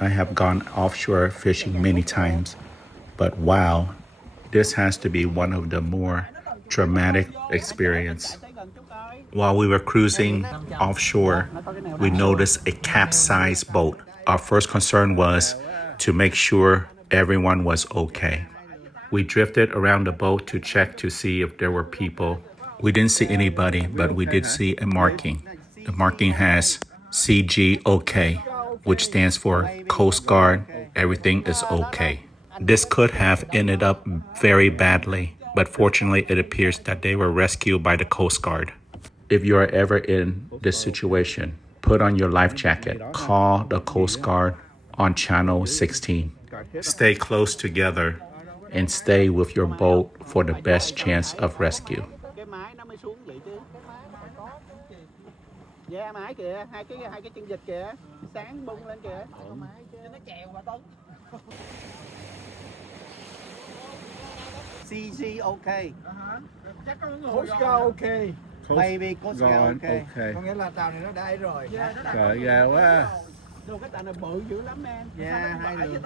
I have gone offshore fishing many times, but wow, this has to be one of the more dramatic experience. While we were cruising offshore, we noticed a capsized boat. Our first concern was to make sure everyone was okay. We drifted around the boat to check to see if there were people. We didn't see anybody, but we did see a marking. The marking has CGOK, which stands for Coast Guard, everything is okay. This could have ended up very badly, but fortunately, it appears that they were rescued by the Coast Guard. If you are ever in this situation, put on your life jacket. Call the Coast Guard on channel 16. Stay close together and stay with your boat for the best chance of rescue. Cái máy nó mới xuống vậy chứ. Yeah, máy kìa, hai cái chân vịt kìa, sáng bung lên kìa. Nó chèo mà Tuấn. CG OK. Chắc có người Coast Guard ok. Baby Coast Guard OK. Có nghĩa là tàu này nó đáy rồi. Yeah, nó đặt Trời ghê quá. đồ cái tàu này bự dữ lắm em. Yeah, hai người.